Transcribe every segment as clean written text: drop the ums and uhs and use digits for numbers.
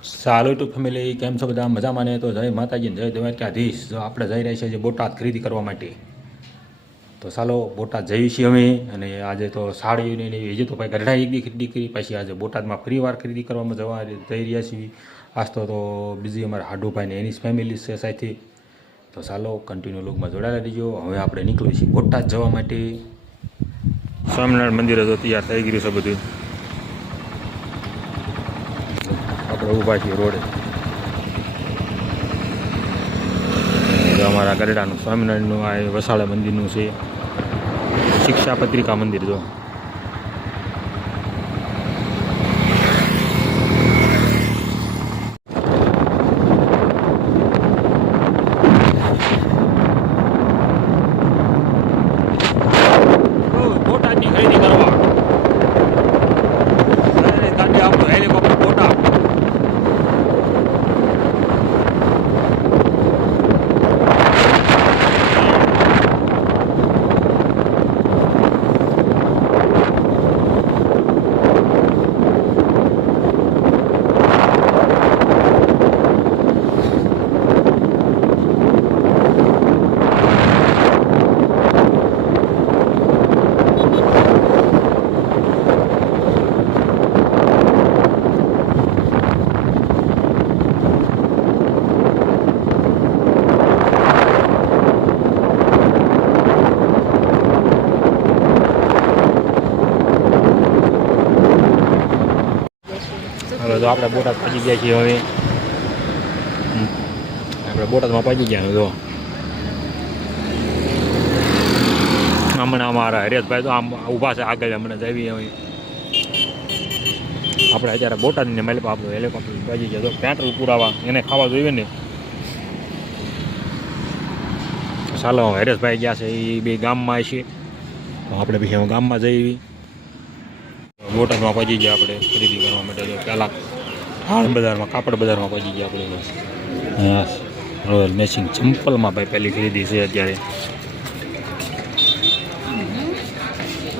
સારું two family કેમ છો બધા મજામાં ને? તો જય માતાજી જય દ્વારકાધીશ. જો આપણે જઈ રહ્યા છીએ બોટાદ ખરીદી કરવા માટે. તો ચાલો બોટાદ જઈએ છીએ અમે. અને આજે તો સાડીઓની હજી તો ભાઈ ગરડા એક દી ખરીદી કરી, પછી આજે બોટાદમાં ફરી વાર ખરીદી કરવામાં જવા જઈ રહ્યા છીએ. આજ તો બીજી અમારા હાડુભાઈ ને એની ફેમિલી છે સાથે. તો ચાલો કન્ટિન્યુ લોકમાં જોડાયેલા રહીજો. હવે આપણે નીકળીએ છીએ બોટાદ જવા માટે. સ્વામિનારાયણ મંદિરે તો તૈયાર થઈ ગયું છે બધું. આપણે ઊભા છીએ રોડે. અમારા ગરડાનું સ્વામિનારાયણનું આ વસાળા મંદિરનું છે. શિક્ષા પત્રિકા મંદિર જો. બોટાદની ખરીદી કરવા ગાડી આપણું હેલિકોપ્ટર બોટાદ. હવે તો આપણે બોટાદ પહોંચી ગયા છીએ. હવે આપણે બોટાદમાં પહોંચી ગયા. તો હમણાં અમારા હરેશભાઈ તો આમ ઊભા છે આગળ. હમણાં જઈએ હવે આપણે અત્યારે બોટાદને મેલે આપણું હેલિકોપ્ટર પહોંચી ગયા. તો પેટ્રોલ પુરાવા એને ખાવા જોઈએ ને. ચાલો હરેશભાઈ ગયા છે એ બે ગામમાં છે. તો આપણે પછી હવે ગામમાં જઈએ. બોટાદમાં પહોંચી ગયા આપણે ખરીદી કરવા માટે. તો પહેલાં હાલ બજારમાં કાપડ બજારમાં પહોંચી ગયા આપણે. હા રોયલ મેચિંગ ચંપલમાં ભાઈ પહેલી ખરીદી છે અત્યારે.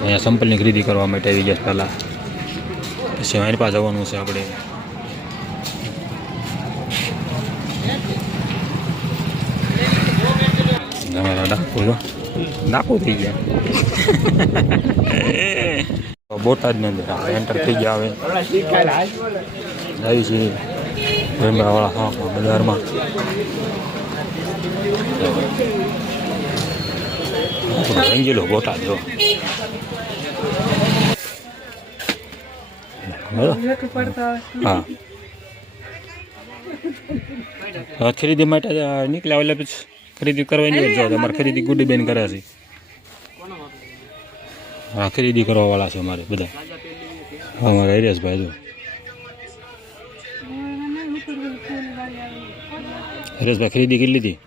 અહીંયા ચંપલની ખરીદી કરવા માટે આવી ગયા પહેલાં. પછી એની પાસે જવાનું છે આપણે. ડાકુ થઈ ગયા. બોટાદની અંદર એન્ટર થઈ ગયા. હવે આવી છીએ ભીમરાવાળા શાકમાં બજારમાં. રંગીલો બોટાદ જો. હા ખરીદી માટે નીકળ્યા એટલે પછી ખરીદી કરવાની હોય. જો તમારે ખરીદી ગુડીબેન કરે છે. હા ખરીદી કરવાવાળા છે અમારે બધા. અમારા હરેશભાઈ જો. હરેશભાઈ ખરીદી કરી લીધી.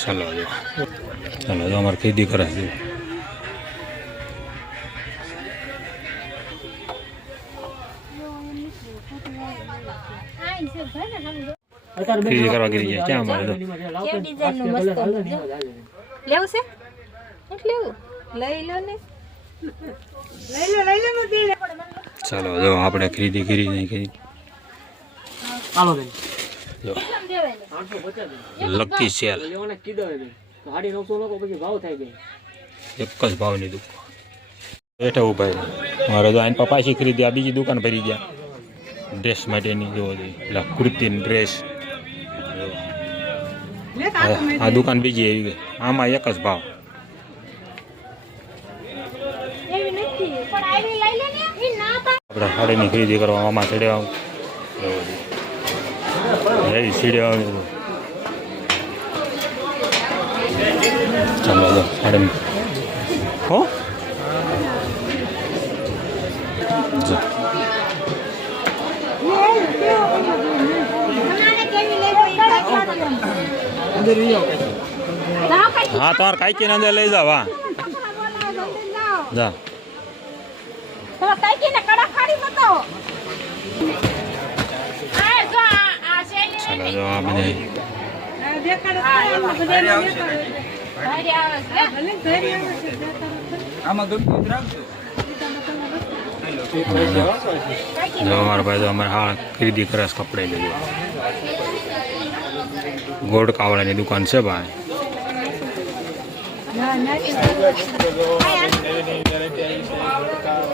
ચાલો જો ચાલો જો અમારે ખરીદી કરે છે. ખરીદી કરવા ગઈ ગયા. ક્યાં અમારે તો લેવું છે એટલે લઈ લો ને. ચાલો જો આપણે ખરીદી કરી નહીં કરી. જો લકી સેલ એક જ ભાવની દુકાન. બેઠા ઉભા મારે તો આની પાછી ખરીદી. આ બીજી દુકાન ભરી ગયા ડ્રેસ માટેની. જોવો એટલે કુર્તીની ડ્રેસ. આ દુકાન બીજી આવી ગઈ. આમાં એક જ ભાવ. આપણે સાડીની ખરીદી કરવા આમાં ચડ્યા એવી સીડ્યા. ચાલો સાડી હો હા તમારે કાંઈ અંદર લઈ જાવ. હા જા ચાલો જો આ બધા આમાં ગમતું રાખજો. જો અમારા ભાઈ તો અમારે હા ખરીદી કરે છે કપડે લેજો ગોળ કાવડાની દુકાન છે ભાઈ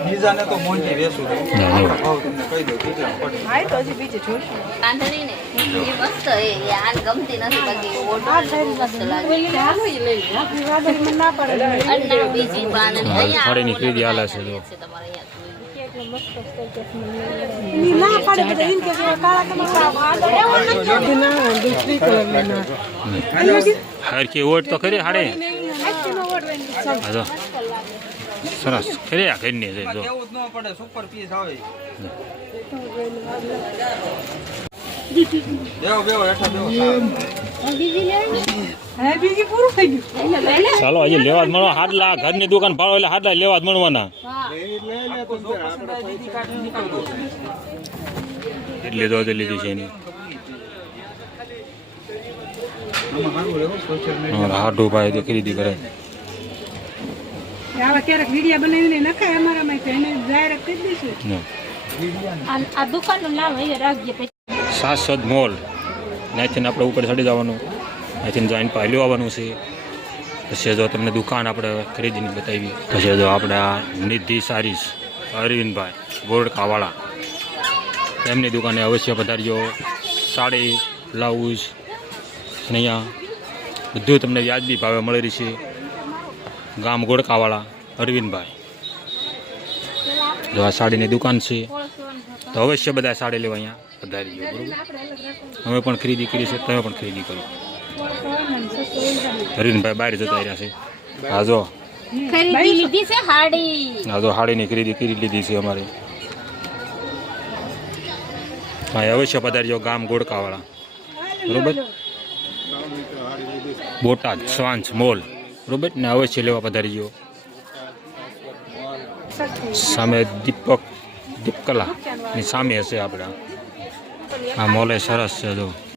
બીજાને તો મોંઘી વેચું છું. જો. ભાવ તમને કહી દઉં કેટલા પડે. કાંધણી ને એ મસ્ત એ આને ગમતી નથી બાકી ઓઢો મસ્ત લાગે અને બીજી બાંધણી અહીંયા સાડીની ખરીદી હાલે છે જો છે તમારે અહીંયા હરકી ઓટ તો ખરી હાડે હા જો સરસ ખરી આ ઘરની છે જો કેવું જ ન પડે સુપર પીસ આવે બેવો બેવો હેઠા બેવો ચાલો હજી લેવા જ મળો હાડલા ઘરની દુકાન ભાડો એટલે હાડલા લેવા જ મળવાના એટલી તો હજી લીધી છે એની આમાં સારું રહેવું સોશિયલ મીડિયા અમારા હાડું ભાઈ તો ખરીદી કરે આવા ક્યારેક વિડીયો બનાવીને નખાય અમારામાં તો એને જાહેરાત કરી દઈશું. જો. આ દુકાનનું નામ અહીંયા રાખજે પછી શાશ્વત મોલ ત્યાંથી આપણે ઉપર ચડી જવાનું ત્યાંથી જોઈને પહેલું આવવાનું છે પછી જો તમને દુકાન આપણે ખરીદીને બતાવી પછી જો આપણે આ નિધિ સારીસ અરવિંદભાઈ ગોળકાવાળા તેમની દુકાને અવશ્ય પધારજો સાડી બ્લાઉઝ અહીંયા બધું તમને વ્યાજબી ભાવે મળી રહેશે ગામ ગોળકાવાળા અરવિંદભાઈ જો આ સાડીની દુકાન છે તો અવશ્ય બધા સાડી લેવા અહીંયા પધારી ગયો બરોબર અમે પણ ખરીદી કરી છે તમે પણ ખરીદી કરો અરવિંદભાઈ બહાર જતા રહ્યા છે હા જો ખરીદી લીધી છે હાડી હા જો સાડીની ખરીદી કરી લીધી છે અમારે હા એ અવશ્ય પધારજો ગામ ગોળકાવાળા બરોબર બોટાદ સ્વાંચ મોલ બરોબર ને અવશ્ય લેવા પધારી ગયો સામે દીપકલા ની સામે હશે આપણા આ મોલે સરસ છે જો